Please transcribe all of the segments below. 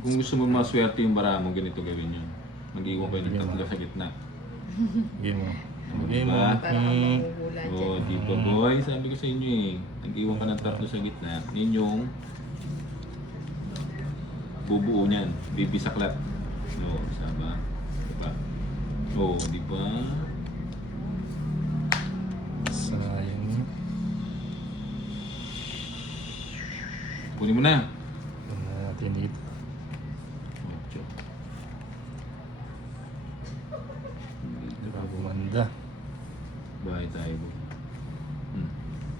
Kung gusto mo maswerte yung bara mo, ganito gawin yun. Mag-iwan kayo ng tatlo sa gitna. Game mo. Game mo. Diba? Para kang mahuhula dyan. Oo, di ba boy? Sabi ko sa inyo eh. Nag-iwan ka ng tatlo sa gitna. Yun yung bubuo niyan. Bibisaklat. Oo, sama. Diba? Oo, di ba? Sayang. Kunin mo na. Ano natin dito? Ocho. Di ba gumanda? Bahay tayo bo.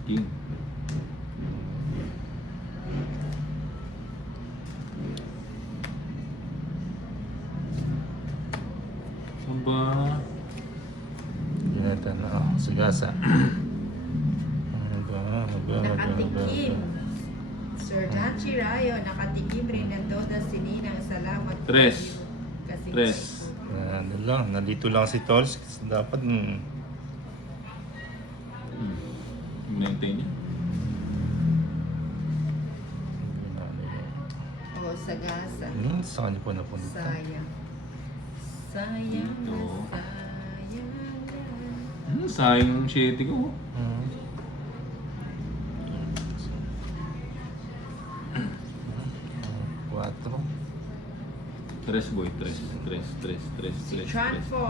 King. Saan ba? Ginata na. Oh, sigasa. Ano ba? Nakatikim. Sir John Chirayo, nakatikim rin ng Doda Sininang. Salamat po. Tres. Kasi Tres. Ano lang, nandito lang si Tols. Dapat Maintain niya. O, sagasa. Saan niyo po napunta? Sayang. Sayang na Dito. sayang na. Sayang yung shitty ko. Hmm. Quatro. Tres boy, tres. Tres, tres, tres, Si tres, tres. Tranfo.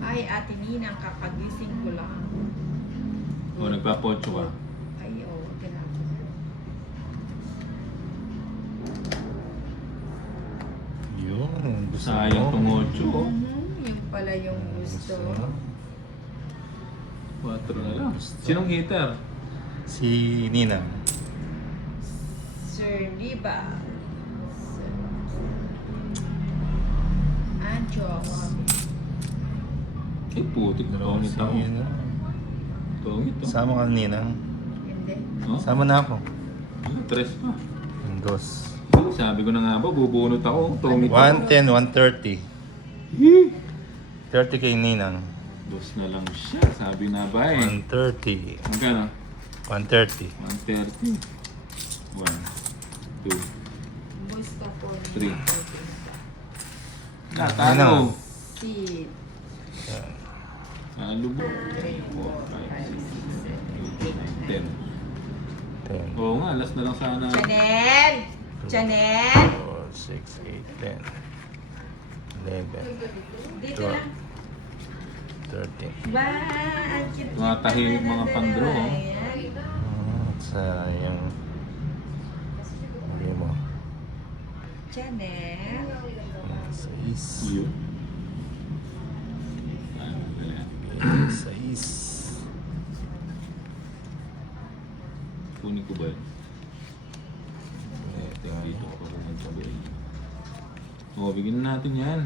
Ay, Ate Ninang, kakagising ko lang. O, nagpapocho ka. Ay, oo, kailangan. Yun, gusto Sayang tong ocho. Yung pala yung gusto. Quatro na lang. Sinong hitter? Si Ninang. Sir Liba. Ancho. Eh, putik na tongit ako. Yun, Tongit ako. Sama ka Ninang. Hindi. Oh? Sama na ako. Tres pa. Yung dos. Sabi ko na nga ba, bubunot ako. Tongit ako. 110, 130. Yee! 30 kay Ninang. Dos na lang siya. Sabi na ba eh. 130. Magkano? 130. 130. 1, 2, Gusto ko. 3. Talo. Si Lubog. 3, 4, 5, 6, 7, 8, 10. 9. 10. Oo nga, last na lang sana. Chanel! Chanel! 4, 6, 8, 10. 11. Dito Sure. lang. 13. Ba, ang cute. Mga tahimik, mga pandro, oh. Ayan. Sayang. Hindi mo. Chanel. 6. Yun. Wala. 6. Kunin ko ba yun? Dito ako pumunta ba yun? Oo, bigyan na natin yan.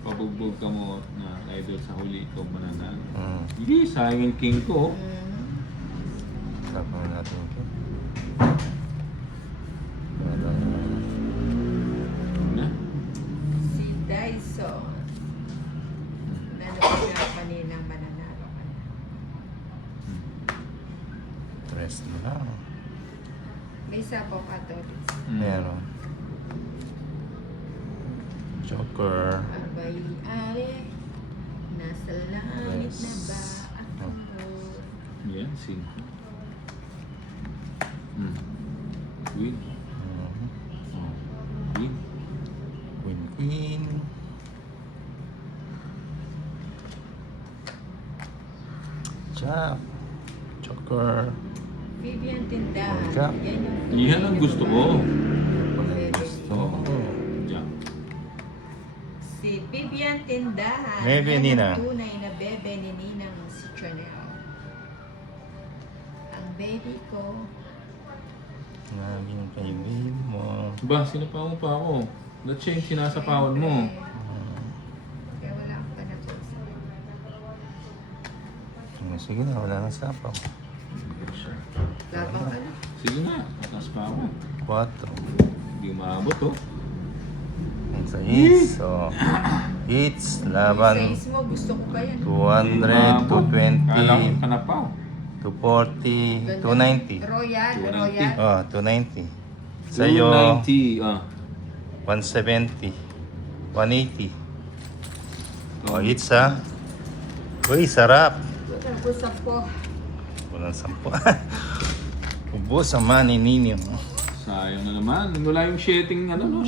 Pabugbog ka mo na idol sa huli ikaw mananalo. Hindi, sayang yung king ko. Tapos natin ito. Na? Si Dyson. Nano ko siya kaninang mananalo ka na. Rest na lang. May sapo ka to. Meron. Joker. Abay, are. Nasa langit na ba ako? Yan, sing. Queen. Oh, queen. Queen Queen. Jack. Joker. Vivian Tindahan. Jack. Yan yung Yan ang gusto ko. Gusto Oo. ko. Jack. Si Vivian Tindahan. Bebe yan Nina. ang tunay na bebe ni Ninang si Chanel. Ang baby ko. Naging kaibigan mo. Ba, sinapawan pa ako. Ba't siya yung sinasapawan mo? Kaya wala akong panapos. Sige na, wala nang sapaw. Labang ka na. Sige nga, mataas pa ako. 4. Hindi maabot oh. Ang sa hits. So, hits, Sa laban. is mo, gusto ko pa yan. 200 to Kala ko 20. kanapaw. 240, 290. Royal, 290. Royal. Oh, 290. Sa'yo, 290. 170. 180. Oh, hits ha. Uy, sarap. Usap po. Walang 10. Ubos ang money ninyo. Sayang na naman. Wala yung shedding, ano, no?